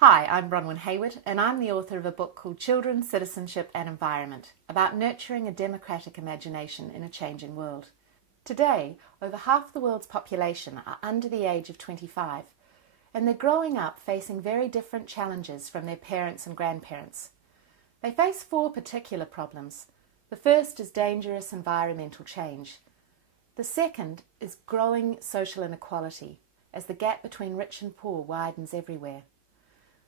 Hi, I'm Bronwyn Hayward, and I'm the author of a book called Children, Citizenship and Environment, about nurturing a democratic imagination in a changing world. Today, over half the world's population are under the age of 25, and they're growing up facing very different challenges from their parents and grandparents. They face four particular problems. The first is dangerous environmental change. The second is growing social inequality, as the gap between rich and poor widens everywhere.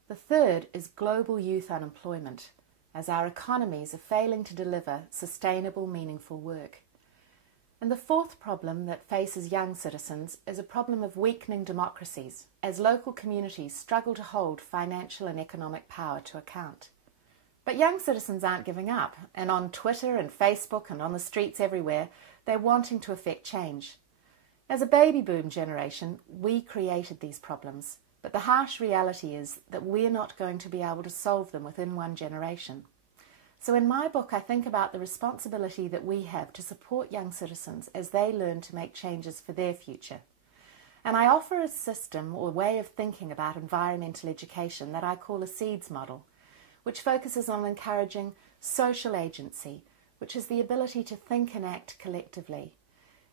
The third is global youth unemployment, as our economies are failing to deliver sustainable, meaningful work. And the fourth problem that faces young citizens is a problem of weakening democracies, as local communities struggle to hold financial and economic power to account. But young citizens aren't giving up, and on Twitter and Facebook and on the streets everywhere, they're wanting to effect change. As a baby boom generation, we created these problems. But the harsh reality is that we're not going to be able to solve them within one generation. So in my book, I think about the responsibility that we have to support young citizens as they learn to make changes for their future. And I offer a system or way of thinking about environmental education that I call a SEEDS model, which focuses on encouraging social agency, which is the ability to think and act collectively.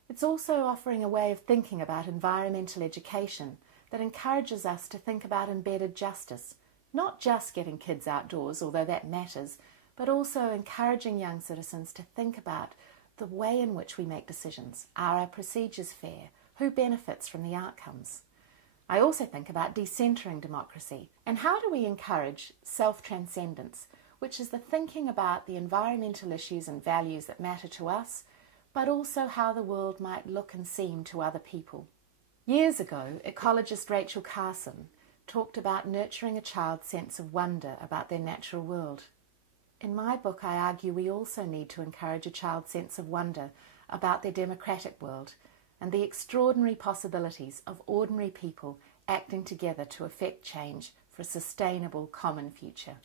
It's also offering a way of thinking about environmental education that encourages us to think about embedded justice, not just getting kids outdoors, although that matters, but also encouraging young citizens to think about the way in which we make decisions. Are our procedures fair? Who benefits from the outcomes? I also think about decentering democracy, and how do we encourage self-transcendence, which is the thinking about the environmental issues and values that matter to us, but also how the world might look and seem to other people. Years ago, ecologist Rachel Carson talked about nurturing a child's sense of wonder about their natural world. In my book, I argue we also need to encourage a child's sense of wonder about their democratic world and the extraordinary possibilities of ordinary people acting together to effect change for a sustainable common future.